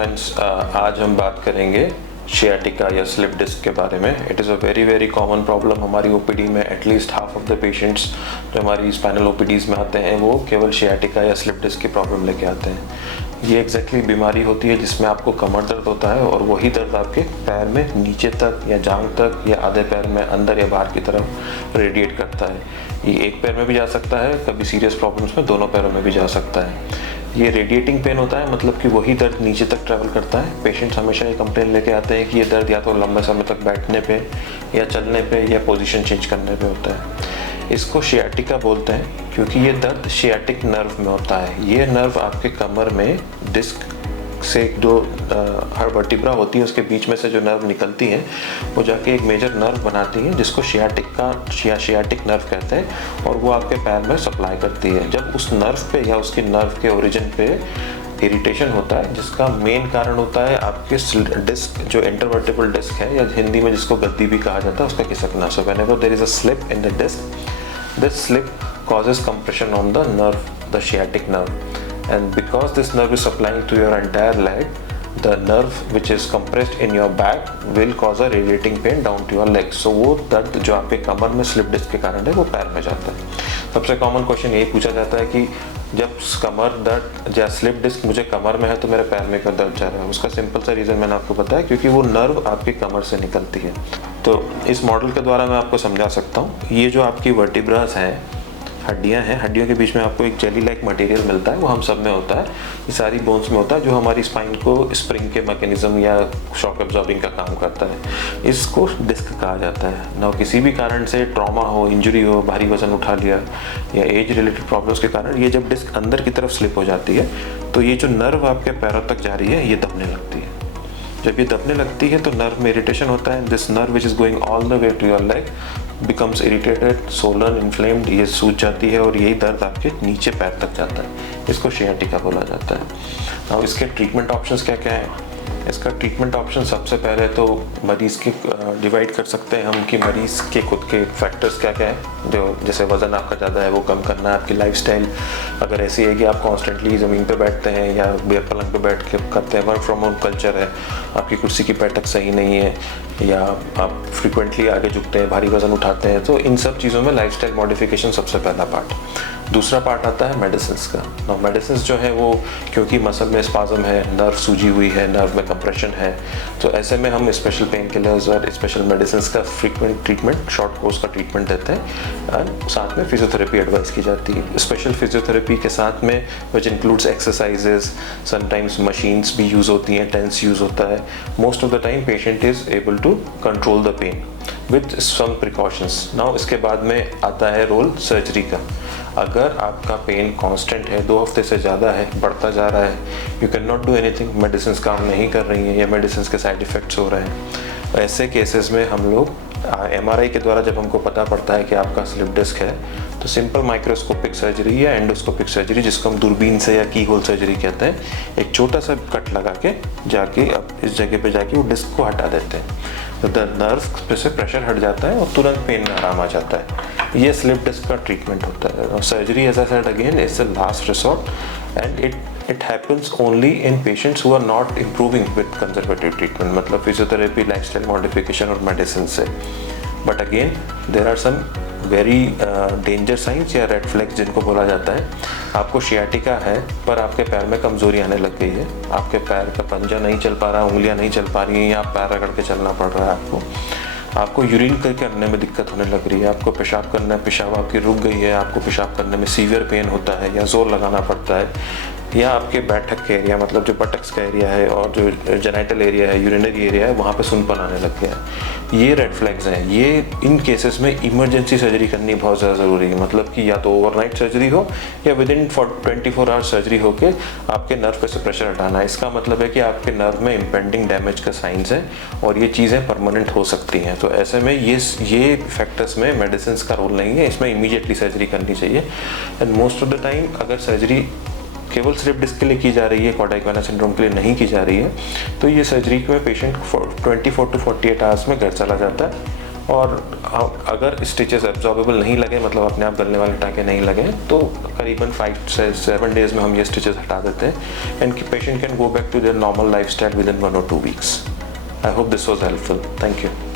Friends, आज हम बात करेंगे शियाटिका या स्लिप डिस्क के बारे में। It is a very common problem हमारी ओपीडी में। At least half of the patients जो हमारी स्पाइनल ओपीडीज़ में आते हैं वो केवल शियाटिका या स्लिप डिस्क की प्रॉब्लम लेके आते हैं। ये एग्जैक्टली बीमारी होती है जिसमें आपको कमर दर्द होता है और वही दर्द आपके पैर में नीचे तक या जांघ तक या आधे पैर में अंदर या बाहर की तरफ रेडिएट करता है। ये एक पैर में भी जा सकता है, कभी सीरियस प्रॉब्लम्स में दोनों पैरों में भी जा सकता है। ये रेडिएटिंग पेन होता है, मतलब कि वही दर्द नीचे तक ट्रैवल करता है। पेशेंट्स हमेशा ये कंप्लेन लेके आते हैं कि ये दर्द या तो लंबे समय तक बैठने पे या चलने पे या पोजीशन चेंज करने पे होता है। इसको शियाटिका बोलते हैं क्योंकि ये दर्द शियाटिक नर्व में होता है। ये नर्व आपके कमर में डिस्क से जो हर वर्टिब्रा होती है उसके बीच में से जो नर्व निकलती है वो जाके एक मेजर नर्व बनाती है जिसको शियाटिक नर्व कहते हैं और वो आपके पैर में सप्लाई करती है। जब उस नर्व पे या उसकी नर्व के ओरिजिन पे इरिटेशन होता है जिसका मेन कारण होता है आपके डिस्क जो इंटरवर्टिब्रल डिस्क है या हिंदी में जिसको गद्दी भी कहा जाता है उसका खिसकना। So whenever there is a slip in the disc, this slip causes compression on the nerve, the sciatic nerve, and because this nerve is supplying to your entire leg, the nerve which is compressed in your back will cause a radiating pain down to your legs. So वो दर्द जो आपके कमर में slip disc के कारण है वो पैर में जाता है। सबसे कॉमन क्वेश्चन यही पूछा जाता है कि जब कमर दर्द या स्लिप डिस्क मुझे कमर में है तो मेरे पैर में क्यों दर्द जा रहा है। उसका सिंपल सा रीज़न मैंने आपको बताया, क्योंकि वो नर्व आपकी कमर से निकलती है। तो इस मॉडल के द्वारा मैं आपको समझा सकता हूँ। ये जो आपकी वर्टिब्रास हैं, हड्डियां हैं, हड्डियों के बीच में आपको एक जेली लाइक मटेरियल मिलता है, वो हम सब में होता है। ये सारी बोन्स में होता है जो हमारी स्पाइन को स्प्रिंग के मैकेनिज्म या शॉक एब्जॉर्बिंग का काम करता है। इसको डिस्क कहा जाता है ना। किसी भी कारण से ट्रॉमा हो, इंजरी हो, भारी वजन उठा लिया या एज रिलेटेड प्रॉब्लम्स के कारण ये जब डिस्क अंदर की तरफ स्लिप हो जाती है तो ये जो नर्व आपके पैरों तक जा रही है ये दबने लगती है। जब ये दबने लगती है तो नर्व में इरिटेशन होता है। This nerve which is going all the way to your leg becomes irritated, swollen, inflamed, ये सूज जाती है और यही दर्द आपके नीचे पैर तक जाता है। इसको शियाटिका बोला जाता है। अब इसके ट्रीटमेंट ऑप्शंस क्या क्या हैं? इसका ट्रीटमेंट ऑप्शन सबसे पहले तो मरीज़ के डिवाइड कर सकते हैं हम कि मरीज़ के खुद के फैक्टर्स क्या क्या है। जो जैसे वज़न आपका ज़्यादा है वो कम करना है, आपकी लाइफस्टाइल अगर ऐसी है कि आप कॉन्स्टेंटली ज़मीन पे बैठते हैं या पलंग पे बैठ के करते हैं, वर्क फ्रॉम होम कल्चर है, आपकी कुर्सी की बैठक सही नहीं है या आप फ्रिक्वेंटली आगे झुकते हैं, भारी वज़न उठाते हैं, तो इन सब चीज़ों में लाइफस्टाइल मॉडिफिकेशन सबसे पहला पार्ट। दूसरा पार्ट आता है मेडिसिन्स का। मेडिसिन्स जो है वो क्योंकि मसल में स्पाज्म है, नर्व सूजी हुई है, नर्व में कंप्रेशन है, तो ऐसे में हम स्पेशल पेन किलर्स और स्पेशल मेडिसिन्स का फ्रीक्वेंट ट्रीटमेंट, शॉर्ट कोर्स का ट्रीटमेंट देते हैं और साथ में फिजियोथेरेपी एडवाइस की जाती है। स्पेशल फिजियोथेरेपी के साथ में which includes exercises, sometimes machines भी यूज़ होती हैं, टेंस यूज़ होता है। Most of the time patient is able to control the pain with some precautions. Now इसके बाद में आता है रोल सर्जरी का। अगर आपका पेन कांस्टेंट है, 2 हफ्ते से ज़्यादा है, बढ़ता जा रहा है, you can not do anything, medicine काम नहीं कर रही हैं या मेडिसिन के साइड इफ़ेक्ट्स हो रहे हैं, ऐसे केसेस में हम लोग MRI के द्वारा जब हमको पता पड़ता है कि आपका स्लिप डिस्क है तो सिंपल माइक्रोस्कोपिक सर्जरी या एंडोस्कोपिक सर्जरी, जिसको हम दूरबीन से या की होल सर्जरी कहते हैं, एक छोटा सा कट लगा के जाके अब इस जगह पे जाके वो डिस्क को हटा देते हैं तो नर्व पे से प्रेशर हट जाता है और तुरंत पेन में आराम आ जाता है। ये स्लिप डिस्क का ट्रीटमेंट होता है। Surgery as I said again is the last resort and it happens only in patients who are not improving with conservative treatment, मतलब फिजियोथेरेपी, लाइफस्टाइल मॉडिफिकेशन और मेडिसिन से। But again there are some very danger signs या red flags जिनको बोला जाता है। आपको sciatica है पर आपके पैर में कमजोरी आने लग गई है, आपके पैर का पंजा नहीं चल पा रहा, उंगलियां नहीं चल पा रही हैं या पैर रगड़ के चलना पड़ रहा है आपको यूरिन करने में दिक्कत होने लग रही है, आपको पेशाब करना है, पेशाब आपकी रुक गई है, आपको पेशाब करने में सीवियर पेन होता है या जोर लगाना पड़ता है, या आपके बैठक के एरिया मतलब जो बटक्स का एरिया है और जो जेनाइटल एरिया है, यूरिनरी एरिया है, वहाँ पे सुनपन आने लग गया है। ये रेड फ्लैग्स हैं। ये इन केसेस में इमरजेंसी सर्जरी करनी बहुत ज़्यादा ज़रूरी है, मतलब कि या तो ओवरनाइट सर्जरी हो या विद इन 24 आवर्स सर्जरी हो के आपके नर्व पे से प्रेशर हटाना है। इसका मतलब है कि आपके नर्व में इम्पेंडिंग डैमेज का साइंस है और ये चीज़ें परमानेंट हो सकती हैं। तो ऐसे में ये फैक्टर्स में मेडिसिन का रोल नहीं है, इसमें इमीडिएटली सर्जरी करनी चाहिए। And most of the time अगर सर्जरी केवल स्लिप डिस्क के लिए की जा रही है, कॉर्डाइक वेना सिंड्रोम के लिए नहीं की जा रही है, तो ये सर्जरी में पेशेंट 24 to 48 आवर्स में घर चला जाता है और अगर स्टिचेस एब्जॉर्बेबल नहीं लगे, मतलब अपने आप गलने वाले टाँके नहीं लगे, तो करीबन 5 से 7 डेज़ में हम ये स्टिचेस हटा देते हैं and patient can go back to their normal life style within 1 or 2 weeks. I hope this was helpful. Thank you.